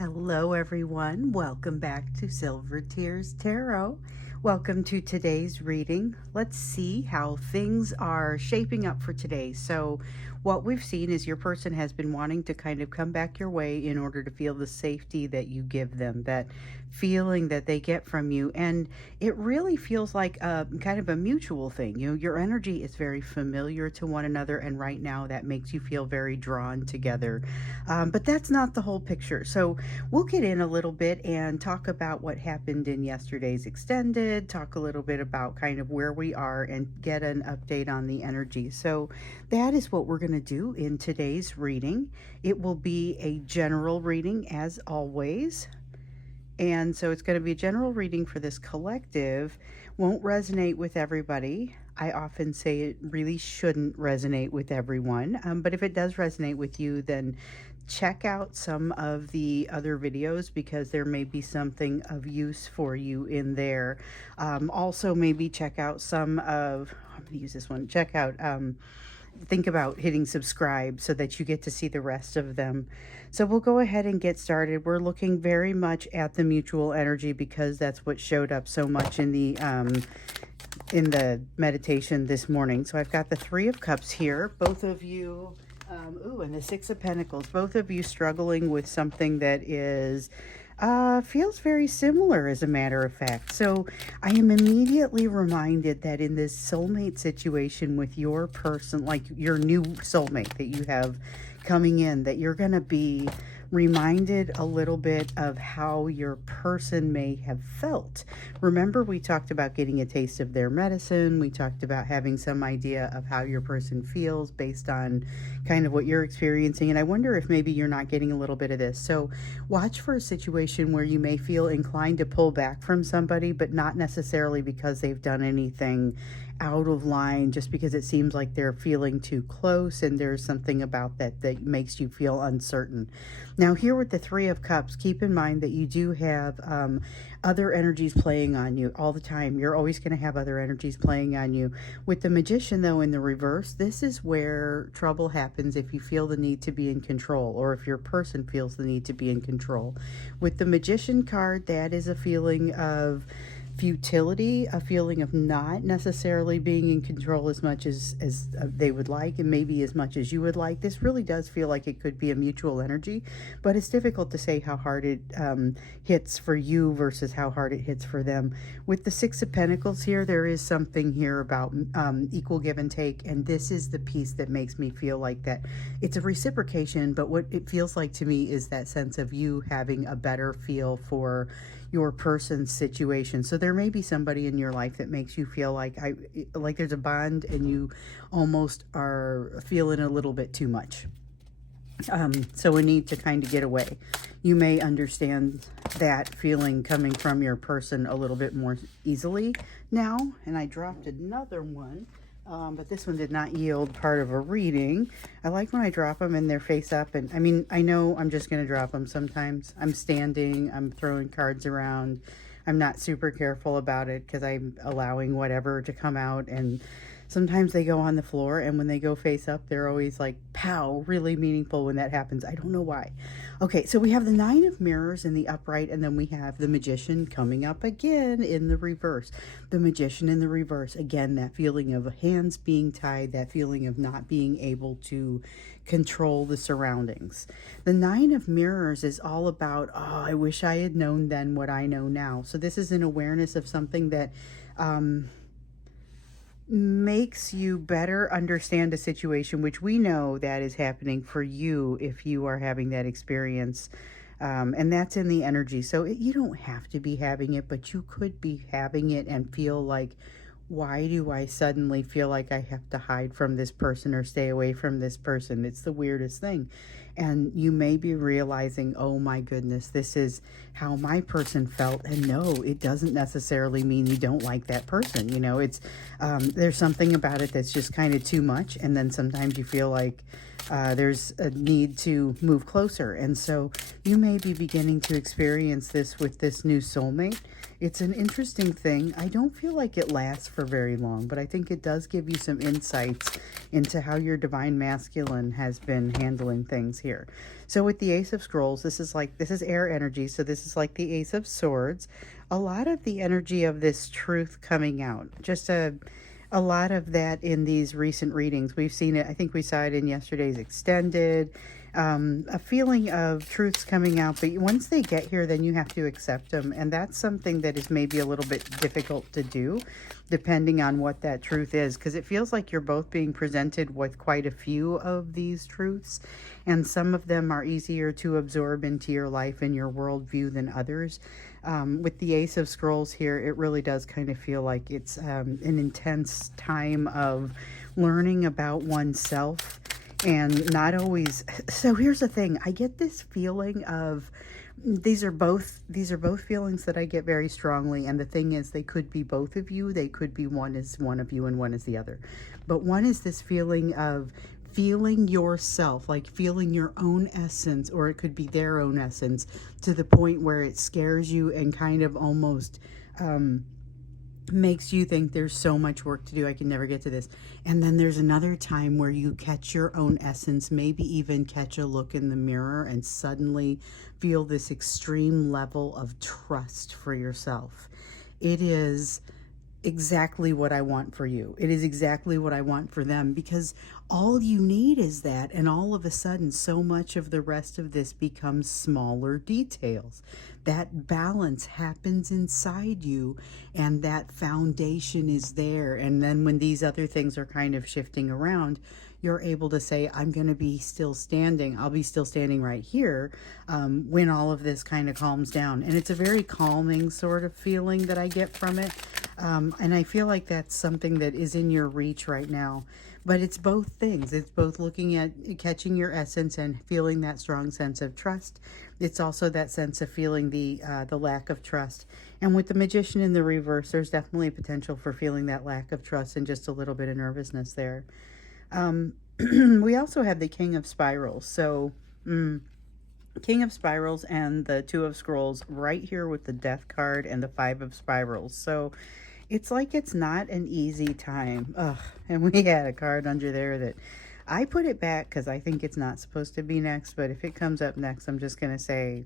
Hello everyone, welcome back to Silver Tears Tarot. Welcome to today's reading. Let's see how things are shaping up for today. So what we've seen is your person has been wanting to kind of come back your way in order to feel the safety that you give them, that feeling that they get from you. And it really feels like a kind of a mutual thing. You know, your energy is very familiar to one another, and right now that makes you feel very drawn together. But that's not the whole picture. So we'll get in a little bit and talk about what happened in yesterday's extended, talk a little bit about kind of where we are, and get an update on the energy. So that is what we're going to do in today's reading. It will be a general reading as always. And so it's going to be a general reading for this collective. Won't resonate with everybody. I often say it really shouldn't resonate with everyone. But if it does resonate with you, then check out some of the other videos because there may be something of use for you in there. Also, maybe check out some of, I'm going to use this one, check out, think about hitting subscribe so that you get to see the rest of them. So we'll go ahead and get started. We're looking very much at the mutual energy because that's what showed up so much in the meditation this morning. So I've got the Three of Cups here. Both of you, and the Six of Pentacles. Both of you struggling with something that is feels very similar, as a matter of fact. So I am immediately reminded that in this soulmate situation with your person, like your new soulmate that you have coming in, that you're going to be reminded a little bit of how your person may have felt. Remember, we talked about getting a taste of their medicine. We talked about having some idea of how your person feels based on kind of what you're experiencing. And I wonder if maybe you're not getting a little bit of this. So watch for a situation where you may feel inclined to pull back from somebody, but not necessarily because they've done anything out of line, just because it seems like they're feeling too close and there's something about that that makes you feel uncertain. Now here with the Three of Cups, keep in mind that you do have other energies playing on you all the time. You're always going to have other energies playing on you. With the Magician, though, in the reverse, this is where trouble happens if you feel the need to be in control, or if your person feels the need to be in control. With the Magician card, that is a feeling of futility, a feeling of not necessarily being in control as much as they would like, and maybe as much as you would like. This really does feel like it could be a mutual energy, but it's difficult to say how hard it hits for you versus how hard it hits for them. With the Six of Pentacles here, there is something here about equal give and take, and this is the piece that makes me feel like that it's a reciprocation, but what it feels like to me is that sense of you having a better feel for your person's situation. So there may be somebody in your life that makes you feel like there's a bond and you almost are feeling a little bit too much. So we need to kind of get away. You may understand that feeling coming from your person a little bit more easily now. And I dropped another one. But this one did not yield part of a reading. I like when I drop them and they're face up. And I mean, I know I'm just going to drop them sometimes. I'm standing, I'm throwing cards around. I'm not super careful about it because I'm allowing whatever to come out. And sometimes they go on the floor, and when they go face up, they're always like, pow, really meaningful when that happens. I don't know why. Okay, so we have the Nine of Mirrors in the upright, and then we have the Magician coming up again in the reverse. The Magician in the reverse, again, that feeling of hands being tied, that feeling of not being able to control the surroundings. The Nine of Mirrors is all about, oh, I wish I had known then what I know now. So this is an awareness of something that makes you better understand a situation, which we know that is happening for you if you are having that experience. And that's in the energy. So you don't have to be having it, but you could be having it and feel like, why do I suddenly feel like I have to hide from this person or stay away from this person? It's the weirdest thing. And you may be realizing, oh my goodness, this is how my person felt. And no, it doesn't necessarily mean you don't like that person. You know, it's there's something about it that's just kind of too much. And then sometimes you feel like there's a need to move closer. And so you may be beginning to experience this with this new soulmate. It's an interesting thing. I don't feel like it lasts for very long, but I think it does give you some insights into how your divine masculine has been handling things here. So with the Ace of Scrolls, this is air energy, so this is like the Ace of Swords. A lot of the energy of this truth coming out. Just a lot of that in these recent readings. We've seen it, I think we saw it in yesterday's extended. A feeling of truths coming out, but once they get here, then you have to accept them. And that's something that is maybe a little bit difficult to do, depending on what that truth is, because it feels like you're both being presented with quite a few of these truths, and some of them are easier to absorb into your life and your worldview than others. With the Ace of Scrolls here, it really does kind of feel like it's an intense time of learning about oneself, and not always. So here's the thing, I get this feeling of these are both feelings that I get very strongly, and the thing is, they could be both of you, they could be one is one of you and one is the other. But one is this feeling of feeling yourself, like feeling your own essence, or it could be their own essence, to the point where it scares you and kind of almost makes you think there's so much work to do, I can never get to this. And then there's another time where you catch your own essence, maybe even catch a look in the mirror and suddenly feel this extreme level of trust for yourself. It is exactly what I want for you. It is exactly what I want for them, because all you need is that, and all of a sudden so much of the rest of this becomes smaller details. That balance happens inside you, and that foundation is there. And then when these other things are kind of shifting around, you're able to say, I'm going to be still standing. I'll be still standing right here when all of this kind of calms down. And it's a very calming sort of feeling that I get from it. And I feel like that's something that is in your reach right now. But it's both things. It's both looking at catching your essence and feeling that strong sense of trust. It's also that sense of feeling the lack of trust. And with the Magician in the reverse, there's definitely potential for feeling that lack of trust and just a little bit of nervousness there. We also have the King of Spirals. So, King of Spirals and the Two of Scrolls right here with the Death card and the Five of Spirals. So it's like it's not an easy time. Ugh. And we had a card under there that I put it back because I think it's not supposed to be next. But if it comes up next, I'm just going to say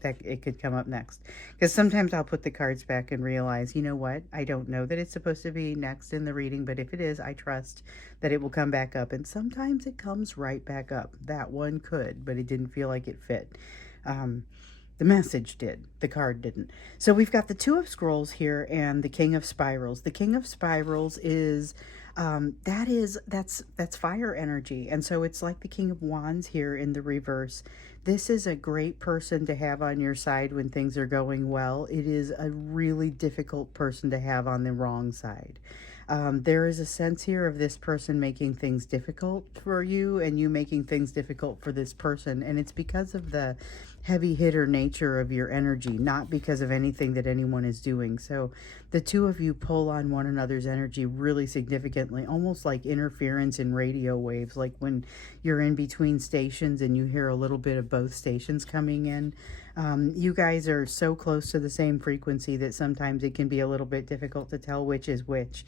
that it could come up next. Because sometimes I'll put the cards back and realize, you know what? I don't know that it's supposed to be next in the reading. But if it is, I trust that it will come back up. And sometimes it comes right back up. That one could, but it didn't feel like it fit. The message did. The card didn't. So we've got the Two of Scrolls here and the King of Spirals. The King of Spirals is that's fire energy, and so it's like the King of Wands here in the reverse. This is a great person to have on your side when things are going well. It is a really difficult person to have on the wrong side. There is a sense here of this person making things difficult for you and you making things difficult for this person. And it's because of the heavy hitter nature of your energy, not because of anything that anyone is doing. So the two of you pull on one another's energy really significantly, almost like interference in radio waves, like when you're in between stations and you hear a little bit of both stations coming in. You guys are so close to the same frequency that sometimes it can be a little bit difficult to tell which is which.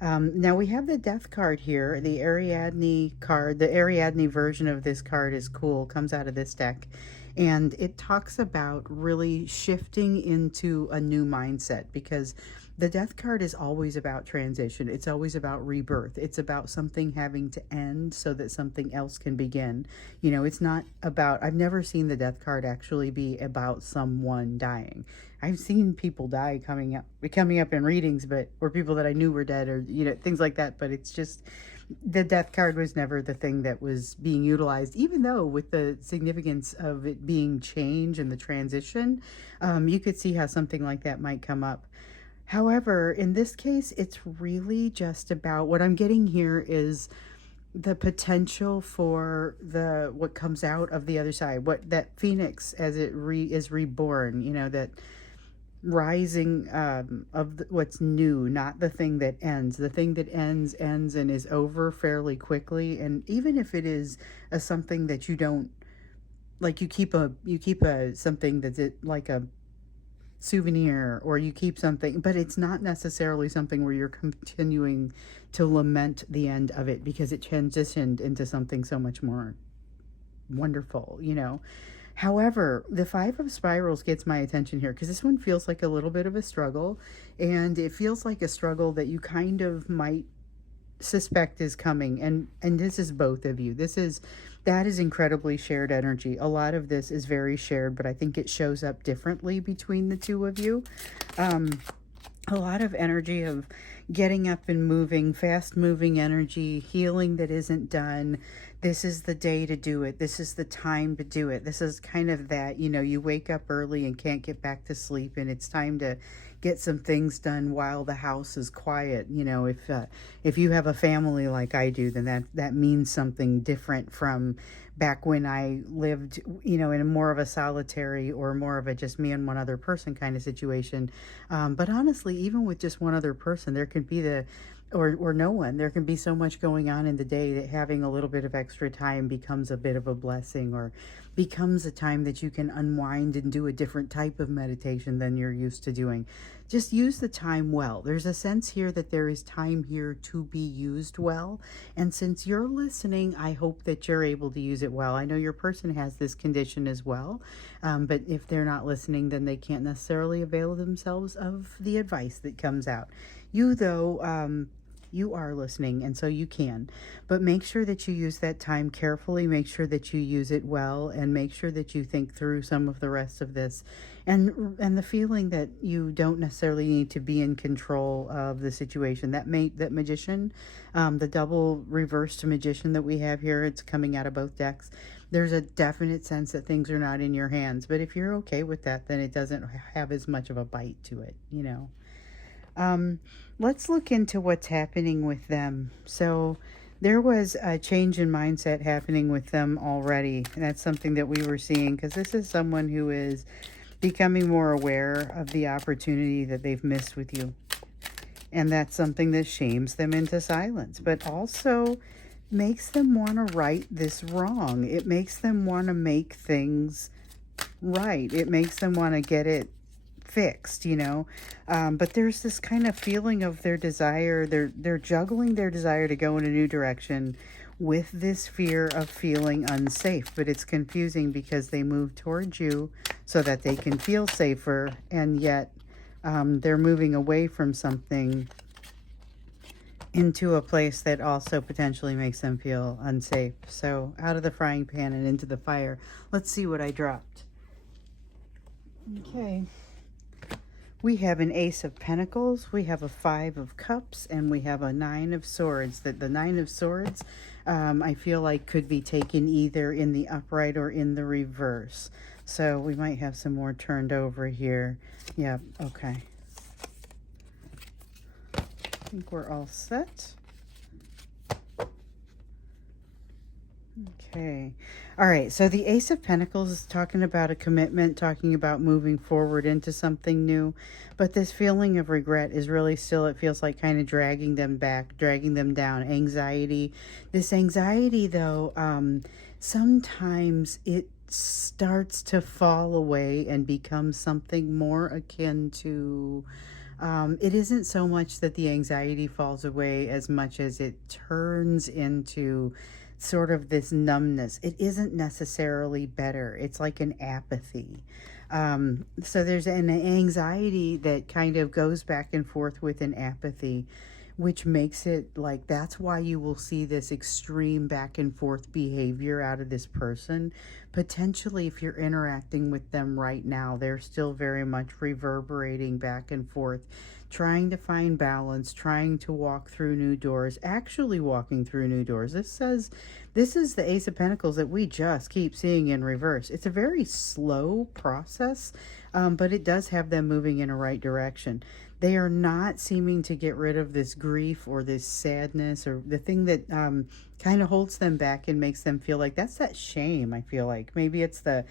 Now we have the Death card here, the Ariadne card. The Ariadne version of this card is cool, comes out of this deck. And it talks about really shifting into a new mindset, because the Death card is always about transition. It's always about rebirth. It's about something having to end so that something else can begin. You know, it's not about, I've never seen the Death card actually be about someone dying. I've seen people die coming up in readings, but, or people that I knew were dead, or, you know, things like that. But it's just, the Death card was never the thing that was being utilized, even though with the significance of it being change and the transition, you could see how something like that might come up. However, in this case, it's really just about, what I'm getting here is the potential for what comes out of the other side, what that phoenix as it is reborn, you know, that rising of what's new, not the thing that ends. The thing that ends and is over fairly quickly. And even if it is something that you don't like, you keep a something that's like a souvenir, or you keep something, but it's not necessarily something where you're continuing to lament the end of it because it transitioned into something so much more wonderful, you know. However, the Five of Spirals gets my attention here because this one feels like a little bit of a struggle, and it feels like a struggle that you kind of might suspect is coming. And this is both of you. That is incredibly shared energy. A lot of this is very shared, but I think it shows up differently between the two of you. A lot of energy of getting up and moving, fast moving energy, healing that isn't done. This is the day to do it. This is the time to do it. This is kind of that, you know, you wake up early and can't get back to sleep, and it's time to get some things done while the house is quiet. You know, if you have a family like I do, then that means something different from back when I lived, you know, in a more of a solitary or more of a just me and one other person kind of situation. But honestly, even with just one other person, there can be or no one, there can be so much going on in the day that having a little bit of extra time becomes a bit of a blessing, or becomes a time that you can unwind and do a different type of meditation than you're used to doing. Just use the time well. There's a sense here that there is time here to be used well. And since you're listening, I hope that you're able to use it well. I know your person has this condition as well, but if they're not listening, then they can't necessarily avail themselves of the advice that comes out. You, though, you are listening, and so you can. But make sure that you use that time carefully. Make sure that you use it well, and make sure that you think through some of the rest of this. And the feeling that you don't necessarily need to be in control of the situation. That magician, the double reversed magician that we have here, it's coming out of both decks. There's a definite sense that things are not in your hands. But if you're okay with that, then it doesn't have as much of a bite to it, you know. Let's look into what's happening with them. So there was a change in mindset happening with them already. And that's something that we were seeing, because this is someone who is becoming more aware of the opportunity that they've missed with you. And that's something that shames them into silence, but also makes them want to right this wrong. It makes them want to make things right. It makes them want to get it fixed, you know. But there's this kind of feeling of their desire. They're juggling their desire to go in a new direction with this fear of feeling unsafe. But it's confusing because they move towards you so that they can feel safer, and yet they're moving away from something into a place that also potentially makes them feel unsafe. So out of the frying pan and into the fire. Let's see what I dropped. Okay. We have an Ace of Pentacles, we have a Five of Cups, and we have a Nine of Swords. The Nine of Swords, I feel like could be taken either in the upright or in the reverse. So we might have some more turned over here. Yeah, okay. I think we're all set. Okay. All right. So the Ace of Pentacles is talking about a commitment, talking about moving forward into something new. But this feeling of regret is really still, it feels like kind of dragging them back, dragging them down. Anxiety. This anxiety, though, sometimes it starts to fall away and become something more akin to... it isn't so much that the anxiety falls away as much as it turns into sort of this numbness. It isn't necessarily better. It's like an apathy. So there's an anxiety that kind of goes back and forth with an apathy, which makes it like, that's why you will see this extreme back and forth behavior out of this person. Potentially, if you're interacting with them right now, they're still very much reverberating back and forth, trying to find balance, trying to walk through new doors, actually walking through new doors. This is the Ace of Pentacles that we just keep seeing in reverse. It's a very slow process, but it does have them moving in a right direction. They are not seeming to get rid of this grief or this sadness or the thing that kind of holds them back and makes them feel like that's that shame. I feel like maybe it's the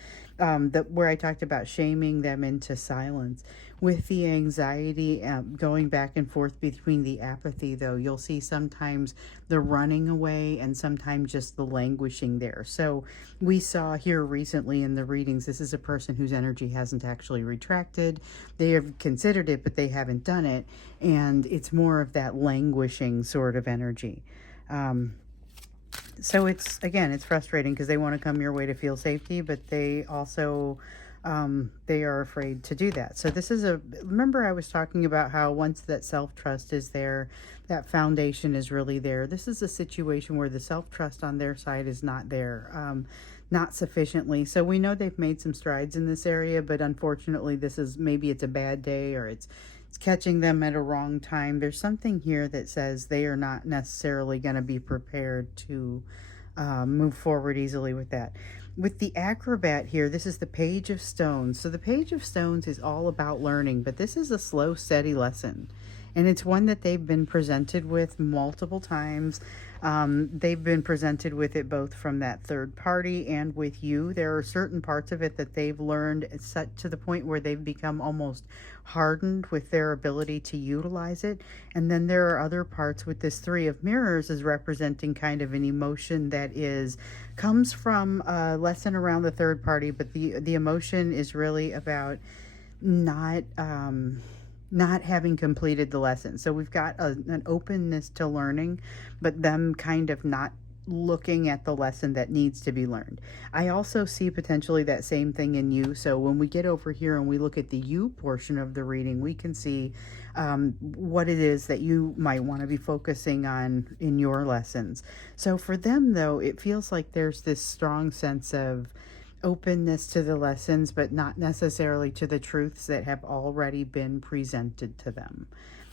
where I talked about shaming them into silence. With the anxiety going back and forth between the apathy, though, you'll see sometimes the running away and sometimes just the languishing there. So we saw here recently in the readings, this is a person whose energy hasn't actually retracted. They have considered it, but they haven't done it. And it's more of that languishing sort of energy. So it's, again, it's frustrating because they want to come your way to feel safety, but they also, they are afraid to do that. So this is remember I was talking about how once that self-trust is there, that foundation is really there. This is a situation where the self-trust on their side is not there, not sufficiently. So we know they've made some strides in this area, but unfortunately maybe it's a bad day, or it's catching them at a wrong time. There's something here that says they are not necessarily going to be prepared to move forward easily with that. With the acrobat here, this is the Page of Stones. So the Page of Stones is all about learning, but this is a slow, steady lesson. And it's one that they've been presented with multiple times. They've been presented with it both from that third party and with you. There are certain parts of it that they've learned set to the point where they've become almost hardened with their ability to utilize it. And then there are other parts with this Three of Mirrors is representing kind of an emotion that comes from a lesson around the third party, but the emotion is really about not having completed the lesson. So we've got an openness to learning, but them kind of not looking at the lesson that needs to be learned. I also see potentially that same thing in you. So when we get over here and we look at the you portion of the reading, we can see what it is that you might want to be focusing on in your lessons. So for them, though, it feels like there's this strong sense of openness to the lessons, but not necessarily to the truths that have already been presented to them.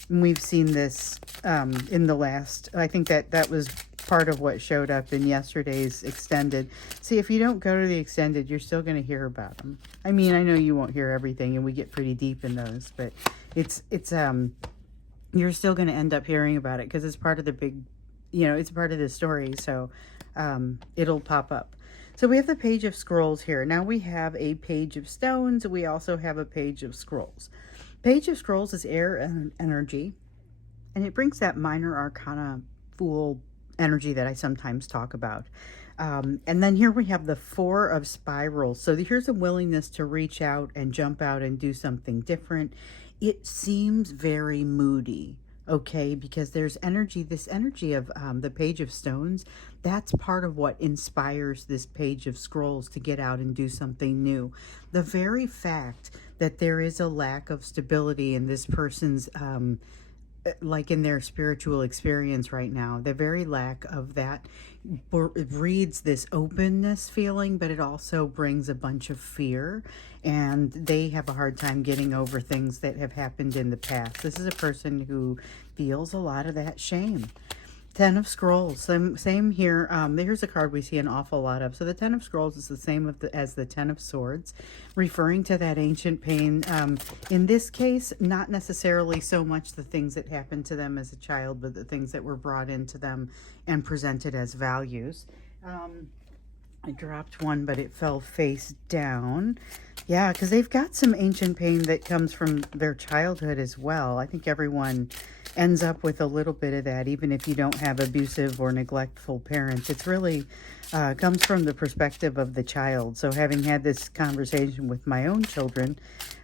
And we've seen this in the last, I think that was part of what showed up in yesterday's extended. See, if you don't go to the extended, you're still going to hear about them. I mean, I know you won't hear everything, and we get pretty deep in those, but it's you're still going to end up hearing about it because it's part of the big, it's part of the story. So it'll pop up. So we have the Page of Scrolls here. Now we have a Page of Stones. We also have a Page of Scrolls. Page of Scrolls is air energy, and it brings that minor arcana Fool energy that I sometimes talk about. And then here we have the Four of Spirals. So here's a willingness to reach out and jump out and do something different. It seems very moody. Okay, because there's energy, this energy of the Page of Stones, that's part of what inspires this Page of Scrolls to get out and do something new. The very fact that there is a lack of stability in this person's, like in their spiritual experience right now, the very lack of that breeds this openness feeling, but it also brings a bunch of fear, and they have a hard time getting over things that have happened in the past. This is a person who feels a lot of that shame. Ten of Scrolls, same here. Here's a card we see an awful lot of. So the Ten of Scrolls is the same as the Ten of Swords, referring to that ancient pain. In this case, not necessarily so much the things that happened to them as a child, but the things that were brought into them and presented as values. I dropped one, but it fell face down. Yeah, because they've got some ancient pain that comes from their childhood as well. I think everyone ends up with a little bit of that, even if you don't have abusive or neglectful parents. It's really comes from the perspective of the child. So having had this conversation with my own children,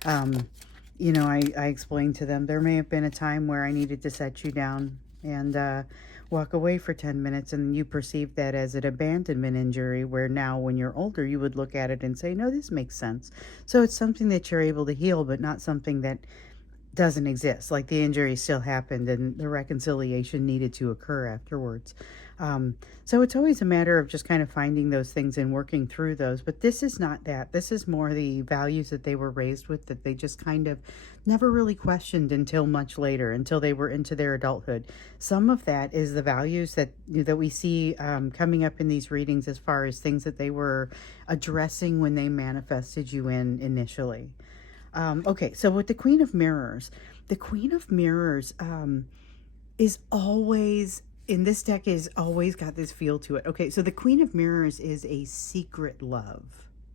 I explained to them there may have been a time where I needed to set you down and walk away for 10 minutes, and you perceived that as an abandonment injury, where now when you're older you would look at it and say, no, this makes sense. So it's something that you're able to heal, but not something that doesn't exist. Like the injury still happened and the reconciliation needed to occur afterwards. So it's always a matter of just kind of finding those things and working through those. But this is not that. This is more the values that they were raised with, that they just kind of never really questioned until much later, until they were into their adulthood. Some of that is the values that we see coming up in these readings, as far as things that they were addressing when they manifested you in initially. Okay, so with the Queen of Mirrors is always in this deck is always got this feel to it. Okay, so the Queen of Mirrors is a secret love.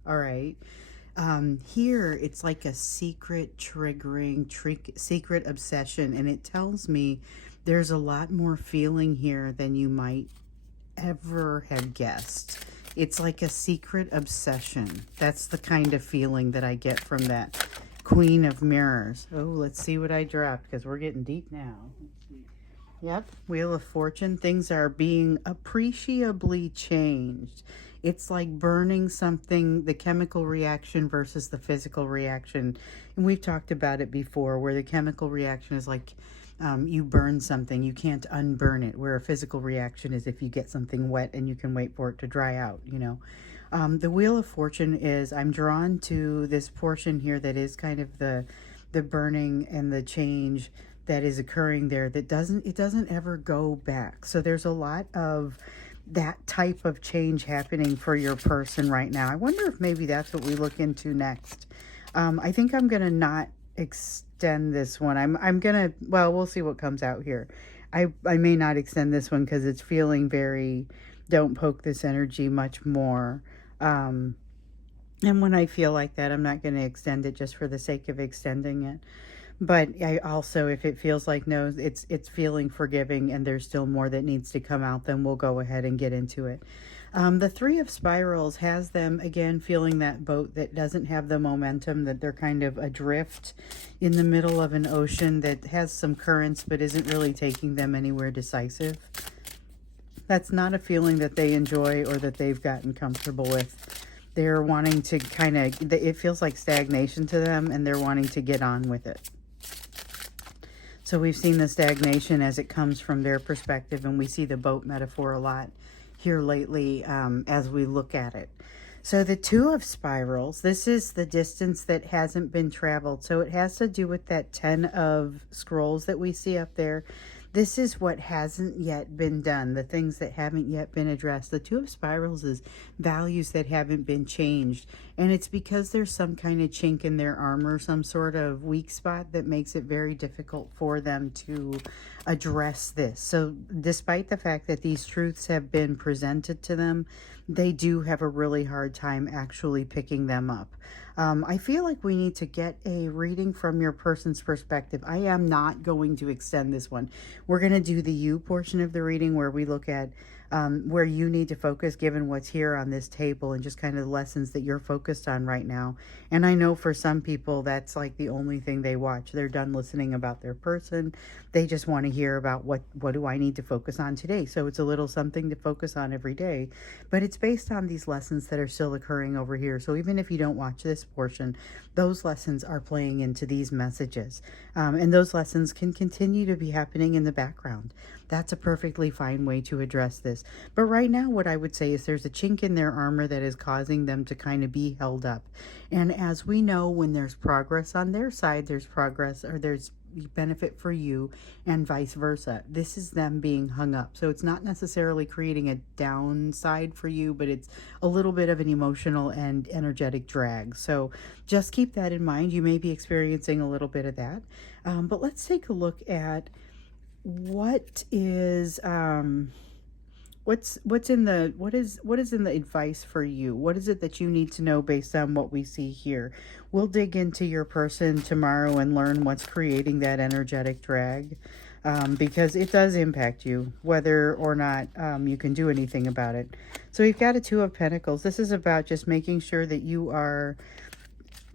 All right. Here it's like a secret triggering, secret obsession, and it tells me there's a lot more feeling here than you might ever have guessed. It's like a secret obsession. That's the kind of feeling that I get from that Queen of Mirrors. Oh, let's see what I dropped, because we're getting deep now. Yep, Wheel of Fortune. Things are being appreciably changed. It's like burning something, the chemical reaction versus the physical reaction. And we've talked about it before, where the chemical reaction is like you burn something, you can't unburn it, where a physical reaction is if you get something wet and you can wait for it to dry out, you know. The Wheel of Fortune is, I'm drawn to this portion here that is kind of the burning and the change that is occurring there, that doesn't ever go back. So there's a lot of that type of change happening for your person right now. I wonder if maybe that's what we look into next. I think I'm gonna not extend this one. I'm gonna, well, we'll see what comes out here. I may not extend this one because it's feeling very, don't poke this energy much more. And when I feel like that, I'm not going to extend it just for the sake of extending it. But I also, if it feels like no, it's feeling forgiving and there's still more that needs to come out, then we'll go ahead and get into it. The Three of Spirals has them, again, feeling that boat that doesn't have the momentum, that they're kind of adrift in the middle of an ocean that has some currents but isn't really taking them anywhere decisive. That's not a feeling that they enjoy or that they've gotten comfortable with. They're wanting to kind of, it feels like stagnation to them, and they're wanting to get on with it. So we've seen the stagnation as it comes from their perspective, and we see the boat metaphor a lot here lately as we look at it. So the Two of Spirals, this is the distance that hasn't been traveled. So it has to do with that 10 of Scrolls that we see up there. This is what hasn't yet been done, the things that haven't yet been addressed. The Two of Spirals is values that haven't been changed. And it's because there's some kind of chink in their armor, some sort of weak spot that makes it very difficult for them to address this. So despite the fact that these truths have been presented to them, they do have a really hard time actually picking them up. I feel like we need to get a reading from your person's perspective. I am not going to extend this one. We're going to do the you portion of the reading, where we look at where you need to focus given what's here on this table and just kind of the lessons that you're focused on right now. And I know for some people that's like the only thing they watch. They're done listening about their person. They just want to hear about what do I need to focus on today. So it's a little something to focus on every day, but it's based on these lessons that are still occurring over here. So even if you don't watch this portion, those lessons are playing into these messages. And those lessons can continue to be happening in the background. That's a perfectly fine way to address this. But right now, what I would say is there's a chink in their armor that is causing them to kind of be held up. And as we know, when there's progress on their side, there's progress, or there's benefit for you, and vice versa. This is them being hung up. So it's not necessarily creating a downside for you, but it's a little bit of an emotional and energetic drag. So just keep that in mind. You may be experiencing a little bit of that. But let's take a look at what is what's in the what is in the advice for you. What is it that you need to know based on what we see here? We'll dig into your person tomorrow and learn what's creating that energetic drag, because it does impact you whether or not you can do anything about it. So we've got a Two of Pentacles. This is about just making sure that you are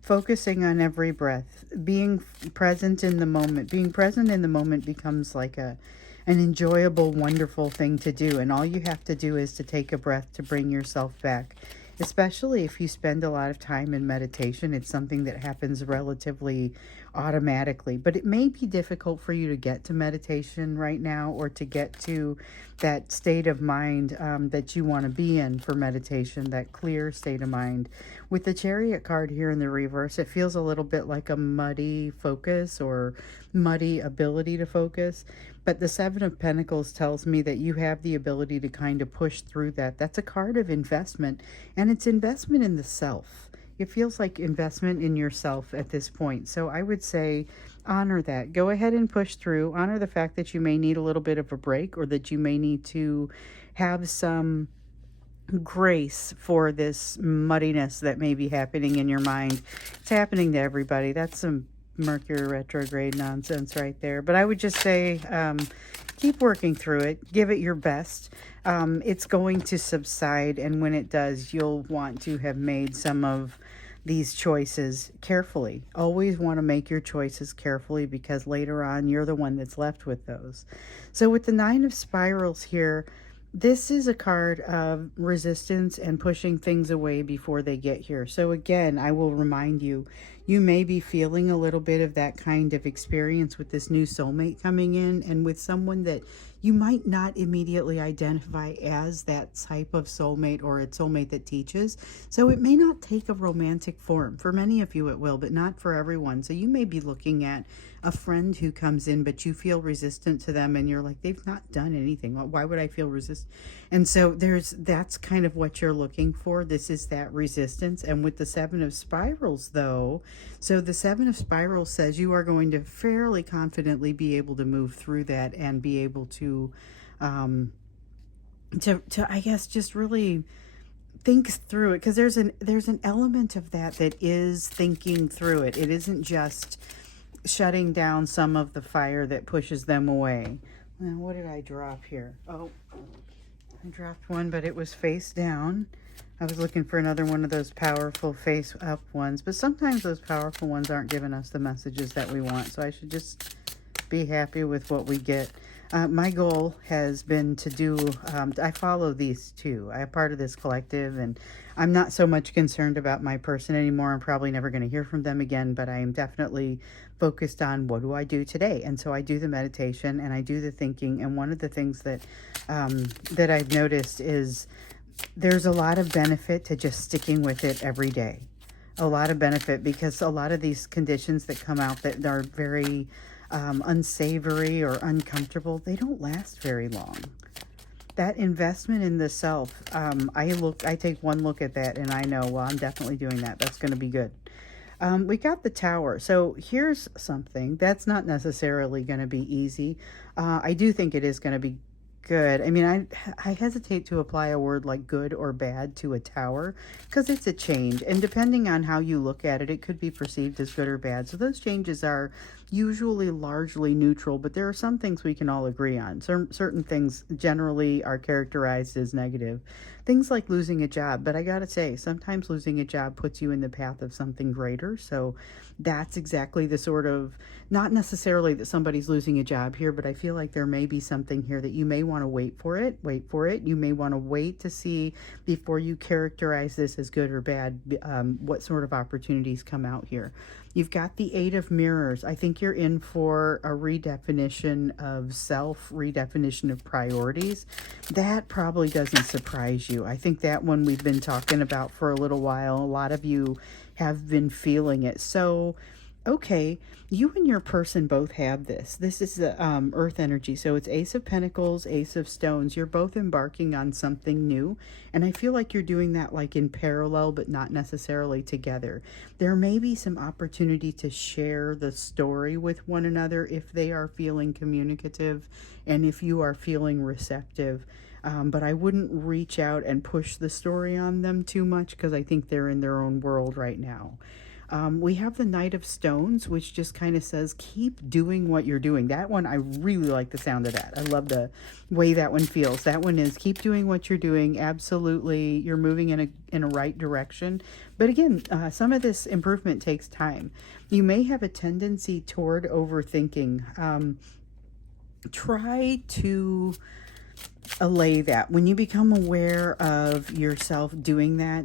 focusing on every breath, being present in the moment. Being present in the moment becomes like an enjoyable, wonderful thing to do. And all you have to do is to take a breath to bring yourself back. Especially if you spend a lot of time in meditation, it's something that happens relatively automatically. But it may be difficult for you to get to meditation right now, or to get to that state of mind that you want to be in for meditation, that clear state of mind. With the Chariot card here in the reverse, it feels a little bit like a muddy focus or muddy ability to focus. But the Seven of Pentacles tells me that you have the ability to kind of push through that. That's a card of investment, and it's investment in the self. It feels like investment in yourself at this point. So I would say honor that. Go ahead and push through. Honor the fact that you may need a little bit of a break, or that you may need to have some grace for this muddiness that may be happening in your mind. It's happening to everybody. That's some Mercury retrograde nonsense right there. But I would just say, keep working through it. Give it your best. It's going to subside, and when it does, you'll want to have made some of these choices carefully. Always want to make your choices carefully, because later on you're the one that's left with those. So with the Nine of Spirals here, this is a card of resistance and pushing things away before they get here. So again, I will remind you, you may be feeling a little bit of that kind of experience with this new soulmate coming in, and with someone that you might not immediately identify as that type of soulmate, or a soulmate that teaches. So it may not take a romantic form. For many of you it will, but not for everyone. So you may be looking at a friend who comes in, but you feel resistant to them, and you're like, they've not done anything. Why would I feel resistant? And so that's kind of what you're looking for. This is that resistance. And with the Seven of Spirals though, so the Seven of Spirals says you are going to fairly confidently be able to move through that, and be able to I guess just really think through it, because there's an element of that is thinking through it. It isn't just shutting down some of the fire that pushes them away. Now, what did I drop here? Oh, I dropped one, but it was face down. I was looking for another one of those powerful face up ones, but sometimes those powerful ones aren't giving us the messages that we want, so I should just be happy with what we get. My goal has been to do, I follow these two. I'm part of this collective, and I'm not so much concerned about my person anymore. I'm probably never going to hear from them again, but I am definitely focused on what do I do today. And so I do the meditation and I do the thinking. And one of the things that I've noticed is there's a lot of benefit to just sticking with it every day. A lot of benefit, because a lot of these conditions that come out that are very unsavory or uncomfortable, they don't last very long. That investment in the self, I take one look at that and I know, well, I'm definitely doing that. That's going to be good. We got the Tower. So here's something that's not necessarily going to be easy. I do think it is going to be good. I mean, I hesitate to apply a word like good or bad to a tower, because it's a change, and depending on how you look at it, it could be perceived as good or bad. So those changes are usually largely neutral, but there are some things we can all agree on. Certain things generally are characterized as negative. Things like losing a job, but I gotta say, sometimes losing a job puts you in the path of something greater. So that's exactly the sort of, not necessarily that somebody's losing a job here, but I feel like there may be something here that you may want to wait for it. You may want to wait to see, before you characterize this as good or bad, what sort of opportunities come out here. You've got the Eight of Mirrors. I think you're in for a redefinition of self, redefinition of priorities. That probably doesn't surprise you. I think that one we've been talking about for a little while. A lot of you have been feeling it. So, okay, you and your person both have this. This is the earth energy. So it's Ace of Pentacles, Ace of Stones. You're both embarking on something new. And I feel like you're doing that like in parallel, but not necessarily together. There may be some opportunity to share the story with one another if they are feeling communicative and if you are feeling receptive. But I wouldn't reach out and push the story on them too much, because I think they're in their own world right now. We have the Knight of Stones, which just kind of says, keep doing what you're doing. That one, I really like the sound of that. I love the way that one feels. That one is, keep doing what you're doing. Absolutely, you're moving in a right direction. But again, some of this improvement takes time. You may have a tendency toward overthinking. Try to allay that. When you become aware of yourself doing that,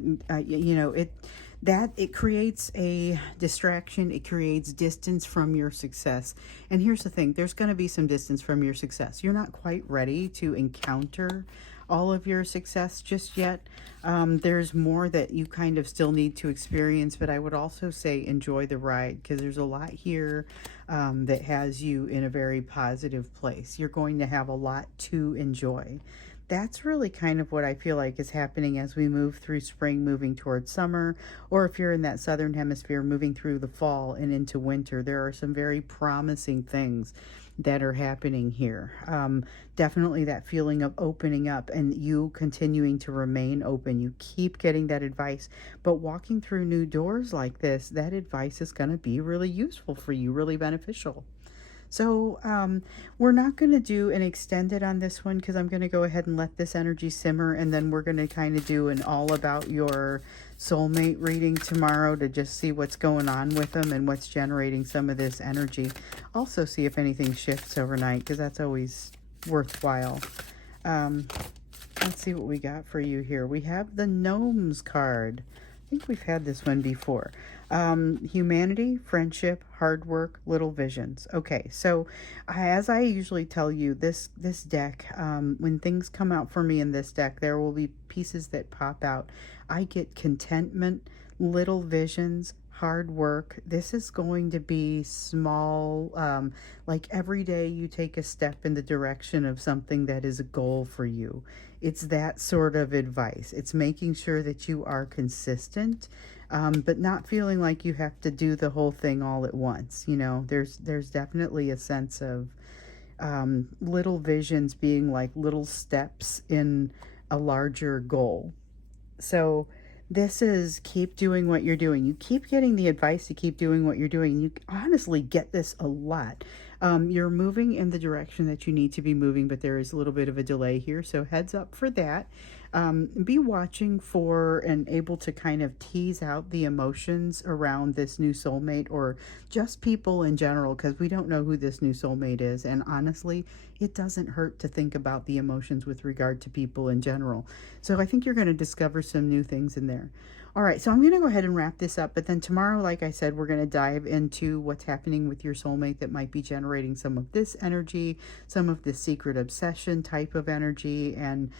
it creates a distraction. It creates distance from your success. And here's the thing, there's going to be some distance from your success. You're not quite ready to encounter all of your success just yet. There's more that you kind of still need to experience, but I would also say enjoy the ride, because there's a lot here that has you in a very positive place. You're going to have a lot to enjoy. That's really kind of what I feel like is happening as we move through spring, moving towards summer, or if you're in that southern hemisphere, moving through the fall and into winter. There are some very promising things that are happening here. Definitely that feeling of opening up and you continuing to remain open. You keep getting that advice, but walking through new doors like this, that advice is going to be really useful for you, really beneficial. So we're not going to do an extended on this one because I'm going to go ahead and let this energy simmer, and then we're going to kind of do an all about your soulmate reading tomorrow to just see what's going on with them and what's generating some of this energy. Also see if anything shifts overnight, because that's always worthwhile. Let's see what we got for you here. We have the Gnomes card. I think we've had this one before. Humanity, friendship, hard work, little visions. Okay, so as I usually tell you, this deck, when things come out for me in this deck, there will be pieces that pop out. I get contentment, little visions, hard work. This is going to be small, like every day you take a step in the direction of something that is a goal for you. It's that sort of advice. It's making sure that you are consistent, but not feeling like you have to do the whole thing all at once. You know, there's definitely a sense of little visions being like little steps in a larger goal. So this is keep doing what you're doing. You keep getting the advice to keep doing what you're doing. You honestly get this a lot. You're moving in the direction that you need to be moving, but there is a little bit of a delay here. So heads up for that. Be watching for and able to kind of tease out the emotions around this new soulmate, or just people in general, because we don't know who this new soulmate is. And honestly, it doesn't hurt to think about the emotions with regard to people in general. So I think you're going to discover some new things in there. All right, so I'm going to go ahead and wrap this up, but then tomorrow, like I said, we're going to dive into what's happening with your soulmate that might be generating some of this energy, some of this secret obsession type of energy, and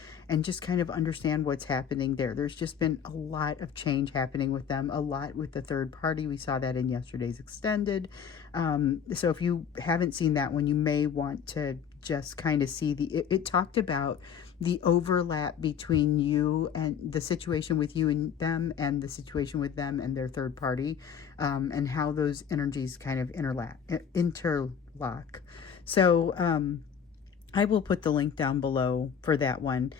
just kind of understand what's happening there. There's just been a lot of change happening with them, a lot with the third party. We saw that in yesterday's extended. So if you haven't seen that one, you may want to just kind of see it talked about the overlap between you and the situation with you and them, and the situation with them and their third party, and how those energies kind of interlock. So I will put the link down below for that one.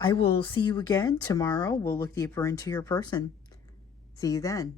I will see you again tomorrow. We'll look deeper into your person. See you then.